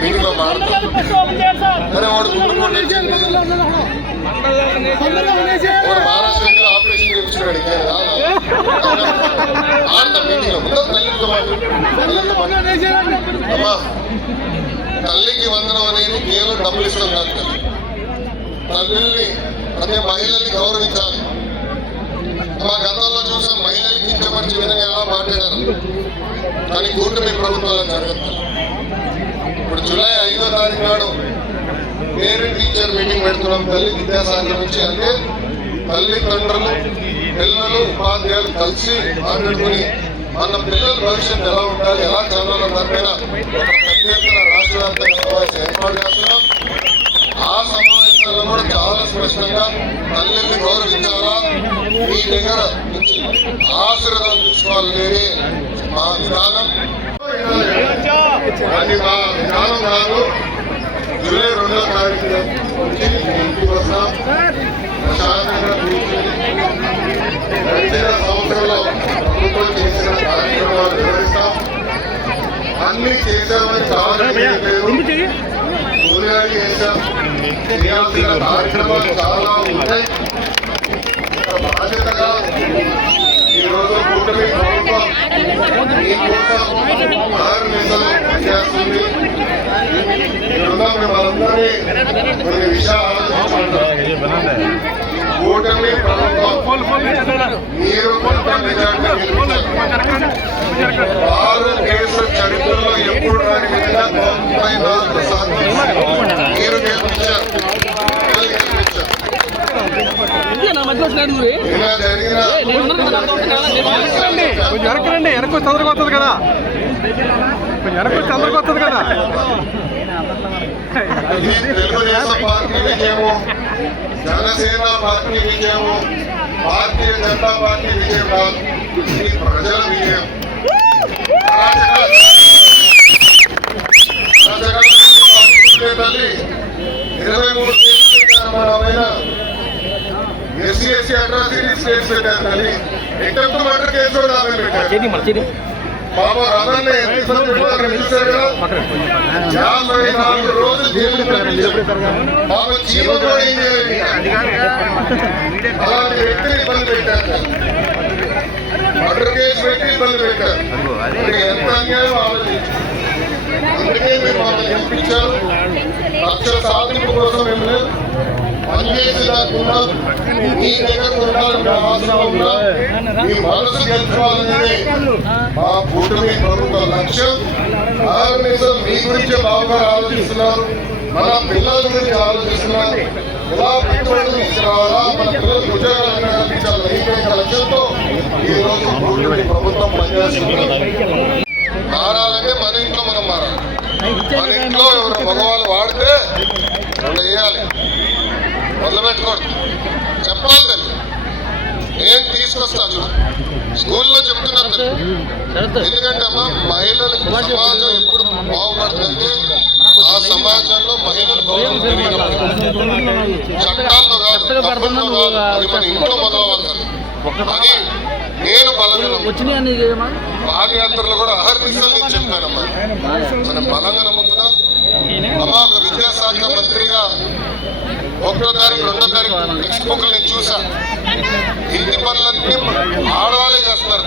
Meeting లో మాట్లాడుతూ Maharashtra operation చేయించుకున్నాడు meeting అమ్మా తల్లికి వందనం అనేది కేవలం డబ్బులు ఇస్తాం కాదు. తల్లిని అదే మహిళల్ని గౌరవించాలి. మా గతంలో చూసాం మహిళలకి కించపరిచే విధంగా ఎలా మాట్లాడారు. కానీ కూటమి ప్రభుత్వాలు జరుగుతుంది. ఇప్పుడు జూలై 5వ తారీఖు నాడు పేరెంట్ టీచర్ మీటింగ్ పెడుతున్నాం. తల్లి విద్యాశాఖ నుంచి అంటే తల్లిదండ్రులు పిల్లలు ఉపాధ్యాయులు కలిసి మాట్లాడుకుని మన పిల్లల భవిష్యత్తు ఎలా ఉండాలి, ఎలా చదవాలో దానిపైన ఒక ప్రత్యేక రాష్ట్ర వ్యాప్తంగా సమావేశం ఏర్పాటు చేస్తున్నాం. ఆ సమావేశాల్లో కూడా చాలా స్పష్టంగా తల్లిని గౌరవించాలా, మీ దగ్గర నుంచి ఆశీర్వాదం తీసుకోవాలనేది మా విధానం. అది మా విధానం కాదు. జూలై 2వ తారీఖు నుంచి ఇంటికి వస్తాం. ప్రశాంతంగా గడిచిన సంవత్సరంలో ప్రభుత్వం చేసిన కార్యక్రమాలు వివరిస్తాం. అన్ని చేశామని చాలా కూలిగాడి చేశాం. చేయాల్సిన కార్యక్రమాలు చాలా ఉంటాయి. బాధ్యతగా ఈరోజు కూటమి ప్రభుత్వం మీకోసం 6 నెలలు పనిచేస్తుంది. మిమ్మల్ందరినీ కొన్ని విషయాలు ఆలోచించుకుంటాం. కూటమి ప్రభుత్వం మీరు కొంత మెజార్టీ గెలిపించారు. 6 కేసుల చరిత్రలో ఎప్పుడు రాని విధంగా 94% మీరు గెలిపించారు. వెనక్కి చంద్రకొస్తుంది కదా, తెలుగుదేశం పార్టీ విజయము, జనసేన పార్టీ విజయము, భారతీయ జనతా పార్టీ విజయం కాదు, ఇది ప్రజల విజయం. తల్లి 23 కేసులు పెట్టారు. మనమైన ఎస్సీ అట్రాసిటీస్ కేసు పెట్టారు. తల్లి అటెంప్ట్ మర్డర్ కేసు కూడా పెట్టారు. బాబా రమణని చూశారు కదా, 54 రోజులు జైలు బాబా జీవన్ ఏం చేయాలి. అలాంటి వ్యక్తిని ఇబ్బంది పెట్టారు. మర్డర్ కేసు పెట్టి ఇబ్బంది పెట్టారు. ఎంత అన్యాయం ఆలోచించారు. అందుకే మీరు మమ్మల్ని గెలిపించారు. లక్ష్య సాధింపు కోసం మేము పనిచేసి దాకుండా మీ దగ్గర ఉండాలని అవసరం ఉన్నా మీ మనసు గెలుచుకోవాలనేది మా కూటమి ప్రభుత్వ లక్ష్యం. ఆర్గనైజర్ మీ గురించే బాగా ఆలోచిస్తున్నారు, మన పిల్లల గురించి ఆలోచిస్తున్నారు. ఎలా పెట్టుబడులు తీసుకురావాలా, మన పిల్లలకు ఉద్యోగాలను కల్పించాలని ఏకైక లక్ష్యంతో ఈ రోజు కూటమి ప్రభుత్వం పనిచేస్తున్నారు. మారాలంటే మన ఇంట్లో మనం మారాలి. మన ఇంట్లో ఎవరు మగవాళ్ళు వాడితే రెండు వేయాలి, మొదలుపెట్టకూడదు. చెప్పాలి తల్లి, నేను తీసుకొస్తా చూడు. స్కూల్లో చెప్తున్నాను తల్లి. ఎందుకంటే అమ్మా మహిళలకు సమాజం ఎప్పుడు బాగుపడుతుందంటే ఆ సమాజంలో మహిళలు గౌరవం పెరిగినప్పుడు. చట్టాల్లో కాదు, తప్పుల్లో కాదు, అది మన ఇంట్లో మొదలవ్వాలి తల్లి. అది నేను బలంగా పాదయాత్రలో కూడా అహర్నిశలు నేను చెప్పానమ్మా. మనం బలంగా నమ్ముతున్నా అమ్మా. ఒక విద్యాశాఖ మంత్రిగా 1వ తారీఖు 2వ తారీఖు టెక్స్ట్ బుక్లు నేను చూసా. ఇంటి పనులన్నీ ఆడవాళ్ళే చేస్తున్నారు.